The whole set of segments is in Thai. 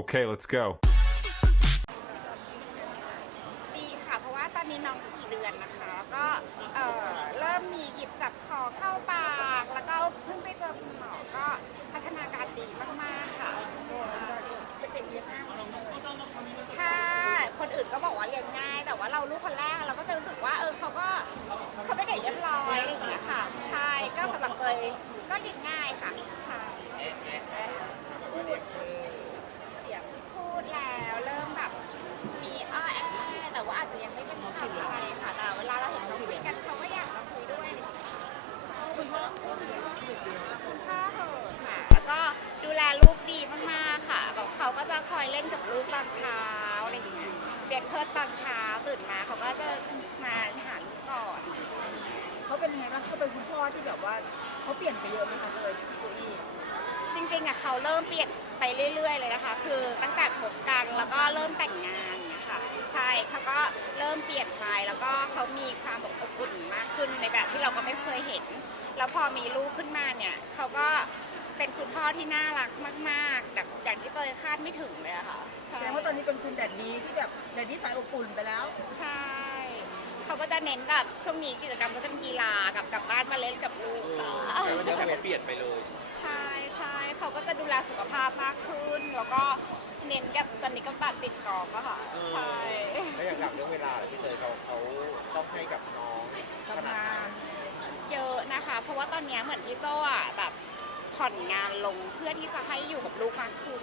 Okay, let's go. ดีค่ะ เพราะว่าตอนนี้น้องสี่เดือนนะคะ แล้วก็เอ่อเริ่มมีหยิบจับคอเข้าปาก แล้วก็เพิ่งไปเจอคุณหมอ ก็พัฒนาการดีมาก ๆ ค่ะถ้าคนอื่นก็บอกว่าเลี้ยงง่าย แต่ว่าเราลูกคนแรกเราก็จะรู้สึกว่า เออเขาก็เขาเป็นเด็กเรียบร้อยอะไรอย่างเงี้ยค่ะ ใช่ ก็สำหรับเตยก็เลี้ยงง่ายค่ะ ใช่ พูดแล้วเริ่มแบบมีอ้อแอแต่ว่าอาจจะยังไม่เป็นคำอะไรค่ะ แต่เวลาเราเห็นเขาคุยกันเขาก็อยากจะคุยด้วยอะไรอย่างเงี้ยค่ะใช่คุณพ่อคุณพ่อเหอะค่ะ แล้วก็ดูแลลูกดีมากๆค่ะแบบเขาก็จะคอย เล่นกับลูกตอนเช้าอะไรอย่างเงี้ยเปลี่ยนเพิร์ดตอนเช้าตื่นมาเขาก็จะมาหาลูกก่อนเขาเป็นยังไงบ้างเขาเป็นคุณพ่อที่แบบว่าเขาเปลี่ยนไปเยอะไหมคะเลยพี่โจอี้จริงๆอะเขาเริ่มเปลี่ยนไปเรื่อย ๆ เลยนะคะ คือตั้งแต่คบกันแล้วก็เริ่มแต่งงานเนี่ยค่ะใช่เขาก็เริ่มเปลี่ยนไปแล้วก็เขามีความแบบอบอุ่นมากขึ้นในแบบที่เราก็ไม่เคยเห็น แล้วพอมีลูกขึ้นมาเนี่ยเขาก็ เป็นคุณพ่อที่น่ารักมากๆแบบอย่างที่เตยคาดไม่ถึงเลยอะค่ะแสใช่ดงว่าตอนนี้เป็นคุณแดดดีที่แบบแดดดีสายอบอุ่นไปแล้ว ใช่เขาก็จะเน้นแบบช่วงนี้กิจกรรมก็จะเป็นกีฬากับกลับบ้านมาเล่นกับลูกค่ะแต่วันนี้เขาเปลี่ยนไปเลยใช่ใช่เขาก็จะดูแลสุขภาพมากขึ้น แล้วก็เน้นกับตอนนี้ก็บัตรติดกอล์ฟอะค่ะใช่ แล้วอย่างกับเรื่องเวลาเหรอพี่เตยเขาเขาต้องให้กับน้องขทำนาดงาไหนนเยอะนะคะ เพราะว่าตอนนี้เหมือนพี่โจอะแบบ ผ่อนงานลงเพื่อที่จะให้อยู่กับลูกมากขึ้น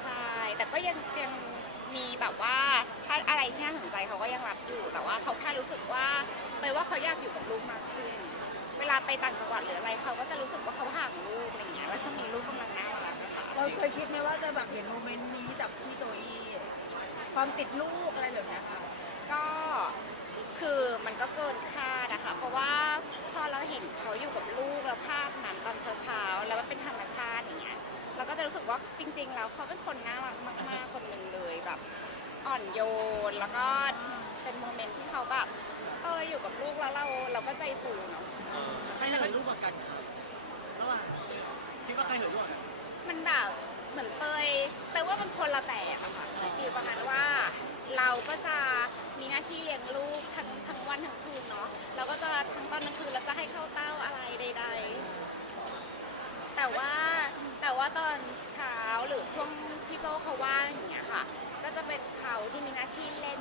ใช่แต่ก็ยังยังมีแบบว่าถ้าอะไรที่น่าสนใจเขาก็ยังรับอยู่ แต่ว่าเขาแค่รู้สึกว่าเตยว่าเขาอยากอยู่กับลูกมากขึ้น เวลาไปต่างจังหวัดหรืออะไรเขาก็จะรู้สึกว่าเขาห่างลูกอะไรอย่างเงี้ยแล้วช่วงนี้ลูกกำลังน่ารักนะคะเราเคยคิดไหมว่าจะแบบเห็นโมเมนต์นี้จากพี่โจอี้ความติดลูกอะไรแบบนี้ค่ะ ก็คือมันก็เกินคาดอะค่ะ เพราะว่าพอเราเห็นเขาอยู่กับลูกแล้วภาพนั้นตอนเช้าๆ แล้วมันเป็นธรรมชาติอย่างเงี้ยเราก็จะรู้สึกว่าจริง ๆ แล้วเขาเป็นคนน่ารักมาก ๆ คนหนึ่งเลยแบบ อ่อนโยนแล้วก็เป็นโมเมนต์ที่เขาแบบเอออยู่กับลูกแล้วเราเราก็ใจฟูเนาะใครเหินรูปกว่ากันระหว่างคิดว่าใครเหินรูปกว่ากันมันแบบเหมือนเตยเตยว่ามันคนละแบบอะค่ะฟีลประมาณว่าเราก็จะ มีหน้าที่เลี้ยงลูกทั้งทั้งวันทั้งคืนเนาะเราก็จะทั้งตอนกลางคืนเราจะให้เข้าเต้าอะไรใด ๆ แต่ว่าแต่ว่าตอนเช้าหรือช่วงพี่โจเขาว่างอย่างเงี้ยค่ะ ก็จะเป็นเขาที่มีหน้าที่เล่น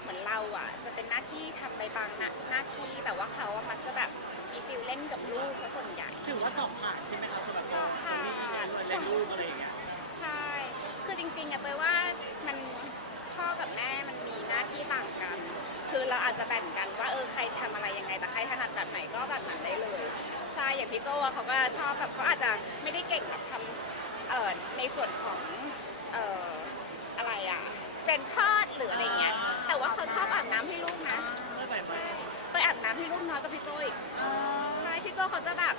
เหมือนเราอะ จะเป็นหน้าที่ทำในบางหน้าหน้าที่แต่ว่าเขาอะมักจะแบบมีฟิลเล่นกับลูกซะส่วนใหญ่ถือว่าสอบผ่านใช่ไหมครับสำหรับสอบผ่านเลี้ยงลูกอะไรอย่างเงี้ยใช่คือจริงๆอะเตยว่ามัน พ่อกับแม่มันมีหน้าที่ต่างกัน คือเราอาจจะแบ่งกันว่าเออใครทำอะไรยังไง แต่ใครถนัดแบบไหนก็แบบนั้นได้เลยใช่อย่างพี่โจอะเขาก็ชอบแบบเขาอาจจะไม่ได้เก่งแบบทำเอ่อในส่วนของเอ่ออะไรอะเป็นทอดหรืออะไรเงี้ย แต่ว่าเขาชอบอาบน้ำให้ลูกนะเมื่อไหร่มาใช่เตยอาบน้ำให้ลูกน้อยกว่าพี่โจอีกใช่พี่โจเขาจะแบบ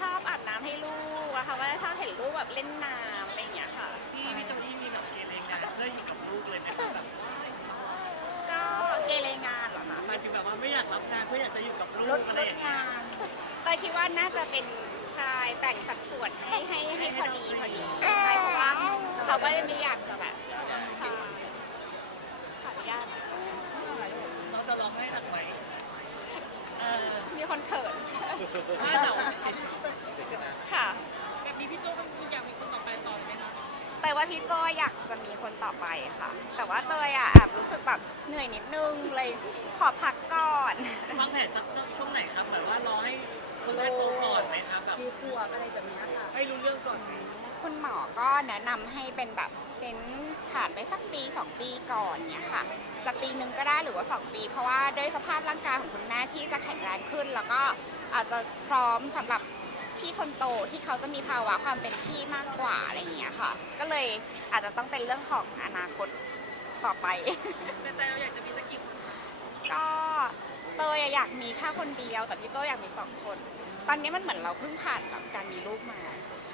ชอบอาบน้ำให้ลูกอะค่ะว่าชอบเห็นลูกแบบเล่นน้ำอะไรอย่างเงี้ยค่ะพี่พี่โจนี่มีแบบเกเรงนะเพื่อยู่กับ น่าจะเป็นชายแต่งสัดส่วนให้ให้ให้พอดีพอดีใช่เพราะว่าเขาก็จะไม่อยากจะแบบขออนุญาตเราจะร้องให้หนักไหมเออมีคนเขินถ้าแต่ว่าค่ะ แบบนี้พี่โจก็อยากมีคนต่อไปต่อไหมคะแต่ว่าพี่โจอยากจะมีคนต่อไปค่ะ แต่ว่าเตยอะแอบรู้สึกแบบเหนื่อยนิดนึงเลยขอพักก่อน วางแผนสักช่วงไหนครับแบบว่ารอให้ คนแรกโตก่อนไหมครับแบบกี่ขวบอะไรแบบเนี้ยค่ะ ให้รู้เรื่องก่อนไหมคุณหมอก็แนะนำให้เป็นแบบเน้นผ่านไปสักปี 2 ปีก่อนเนี่ยค่ะ จะปีหนึ่งก็ได้หรือว่า 2 ปี เพราะว่าด้วยสภาพร่างกายของคุณแม่ที่จะแข็งแรงขึ้น แล้วก็อาจจะพร้อมสำหรับพี่คนโตที่เขาจะมีภาวะความเป็นพี่มากกว่าอะไรอย่างเงี้ยค่ะ ก็เลยอาจจะต้องเป็นเรื่องของอนาคตต่อไปแต่ใจเราอยากจะมีสักกี่คนก็เตยอะอยากมีแค่คนเดียว แต่พี่โตอยากมีสองคน ตอนนี้มันเหมือนเราเพิ่งผ่านแบบการมีลูกมา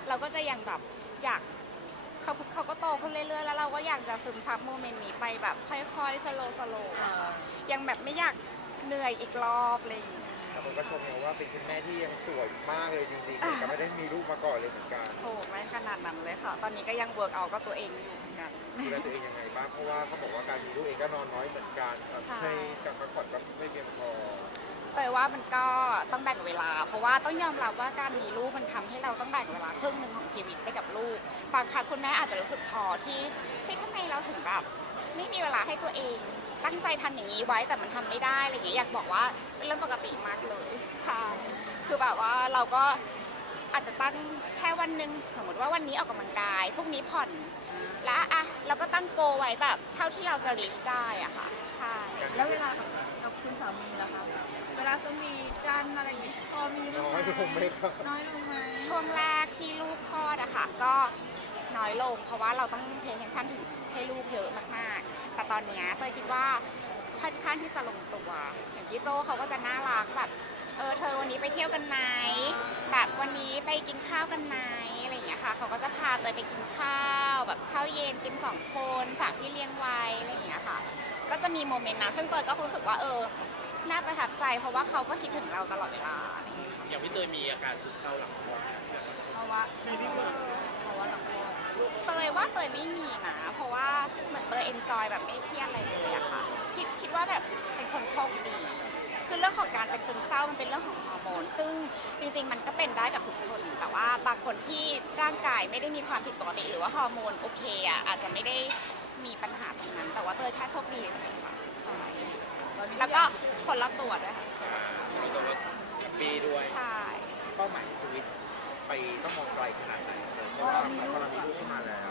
เราก็จะยังแบบอยากเขาเขาก็โตขึ้นเรื่อยๆ แล้วเราก็อยากจะซึมซับโมเมนต์นี้ไปแบบค่อยๆสโลสโลค่ะยังแบบไม่อยากเหนื่อยอีกรอบอะไรอย่างเลยแต่คนก็ชมเราว่าเป็นคุณแม่ที่ยังสวยมากเลยจริงๆแต่ไม่ได้มีลูกมาก่อนเลยเหมือนกันโอ้ไม่ขนาดนั้นเลยค่ะ ตอนนี้ก็ยังเวิร์กเอาก็ตัวเองอยู่เหมือนกัน ดูแลตัวเองยังไงบ้างเพราะว่าเขาบอกว่าการมีลูกเองก็นอนน้อยเหมือนกันใช่ให้การพักผ่อนก็ไม่เพียงพอแต่ ว่ามันก็ต้องแบ่งเวลา เพราะว่าต้องยอมรับว่าการมีลูกมันทำให้เราต้องแบ่งเวลาครึ่งหนึ่งของชีวิตไปกับลูกบางครั้งคุณแม่อาจจะรู้สึกท้อที่เฮ้ยทำไมเราถึงแบบไม่มีเวลาให้ตัวเอง ตั้งใจทำอย่างนี้ไว้แต่มันทำไม่ได้อะไรอย่างเงี้ยอยากบอกว่าเป็นเรื่องปกติมากเลยใช่คือแบบว่าเราก็อาจจะตั้งแค่วันหนึ่งสมมติว่าวันนี้ออกกำลังกายพรุ่งนี้ผ่อนแล้วอะเราก็ตั้งโกไว้แบบ เท่าที่เราจะ reach ได้อะค่ะใช่แล้วเวลา กับกับคุณสามีล่ะคะเวลาสมีกันอะไรอย่างนี้พอมีบ้างน้อยลงไหมครับ น้อยลงไหมช่วงแรกที่ลูกคลอดอะค่ะก็น้อยลง เพราะว่าเราต้อง pay attention ถึงให้ลูกเยอะมากๆ แต่ตอนเนี้ยเตยคิดว่าค่อนข้างที่จะลงตัว อย่างพี่โจเขาก็จะน่ารักแบบเออเธอวันนี้ไปเที่ยวกันไหมแบบวันนี้ไปกินข้าวกันไหมอะไรอย่างเงี้ยค่ะเขาก็จะพาเตยไปกินข้าว แบบข้าวเย็นกินสองคนฝากพี่เลี้ยงไว้อะไรอย่างเงี้ยค่ะ ก็จะมีโมเมนต์นั้นซึ่งเตยก็รู้สึกว่าเออน่าประทับใจ เพราะว่าเขาก็คิดถึงเราตลอดเวลาอะไรอย่างเงี้ยค่ะอย่างพี่เตยมีอาการซึมเศร้าหลังคลอดภาวะมีที่เกิดภาวะหลังคลอดเตยว่าเตยไม่มีนะเพราะว่าเหมือนเตยเอนจอยแบบไม่เครียดอะไรเลยอะค่ะคิดคิดว่าแบบเป็นคนโชคดีคือเรื่องของการเป็นซึมเศร้ามันเป็นเรื่องของฮอร์โมน ซึ่งจริงๆ มันก็เป็นได้กับทุกคน แต่ว่าบางคนที่ร่างกายไม่ได้มีความผิดปกติ หรือว่าฮอร์โมนโอเคอะอาจจะไม่ได้ มีปัญหาตรงนั้น แต่ว่าเตยแค่โชคดีใช่ค่ะใช่ตอนนี้แล้วก็คนรอบตัวด้วยค่ะก็จะว่าแฮปปี้ด้วยใช่เป้าหมายในชีวิตไปต้องมองไกลขนาดไหนเพราะว่าพอเรามีลูกขึ้นมาแล้ว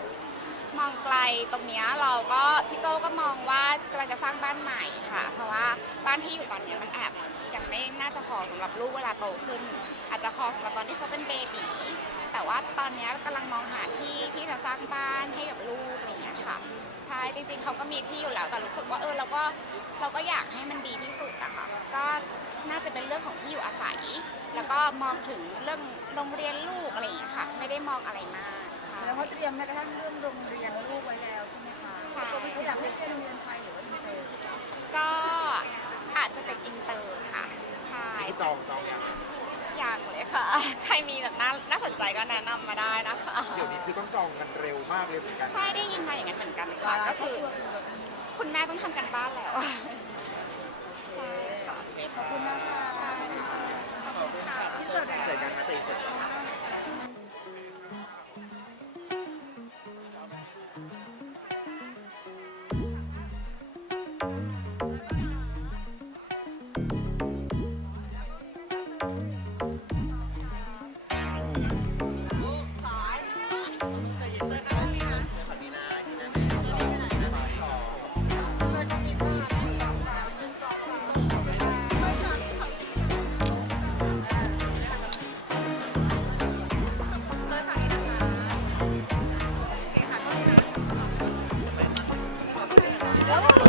มองไกลตรงเนี้ยเราก็พี่โจก็มองว่ากำลังจะสร้างบ้านใหม่ค่ะ เพราะว่าบ้านที่อยู่ตอนเนี้ยมันแอบยังไม่น่าจะพอสำหรับลูกเวลาโตขึ้น อาจจะพอสำหรับตอนที่เขาเป็นเบบีแต่ว่าตอนเนี้ยกำลังมองหาที่ที่จะสร้างบ้านให้กับลูกอะไร อย่างเงี้ยค่ะ ใช่จริงๆเขาก็มีที่อยู่แล้วแต่รู้สึกว่าเออเราก็เราก็อยากให้มันดีที่สุดอะค่ะก็น่าจะเป็นเรื่องของที่อยู่อาศัย แล้วก็มองถึงเรื่องโรงเรียนลูกอะไรอย่างเงี้ยค่ะ ไม่ได้มองอะไรมากใช่แล้วก็เตรียมแม้กระทั่งเรื่องโรงเรียนลูกไว้แล้วใช่ไหมคะใช่เขาอยากให้เป็นโรงเรียนไทยหรือว่าอินเตอร์ก็อาจจะเป็นอินเตอร์ค่ะใช่ที่จองจองอย่าง อยากเลยค่ะ ใครมีแบบน่าน่าสนใจก็แนะนำมาได้นะคะ เดี๋ยวนี้คือต้องจองกันเร็วมากเลยเหมือนกัน ใช่ได้ยินมาอย่างนั้นเหมือนกันค่ะ ก็คือ คุณแม่ต้องทำกันบ้านแล้ว ใช่ค่ะขอบคุณนะคะได้ค่ะขอบคุณค่ะที่สุดเสร็จกันนะตีเสร็จขอบคุณ 와.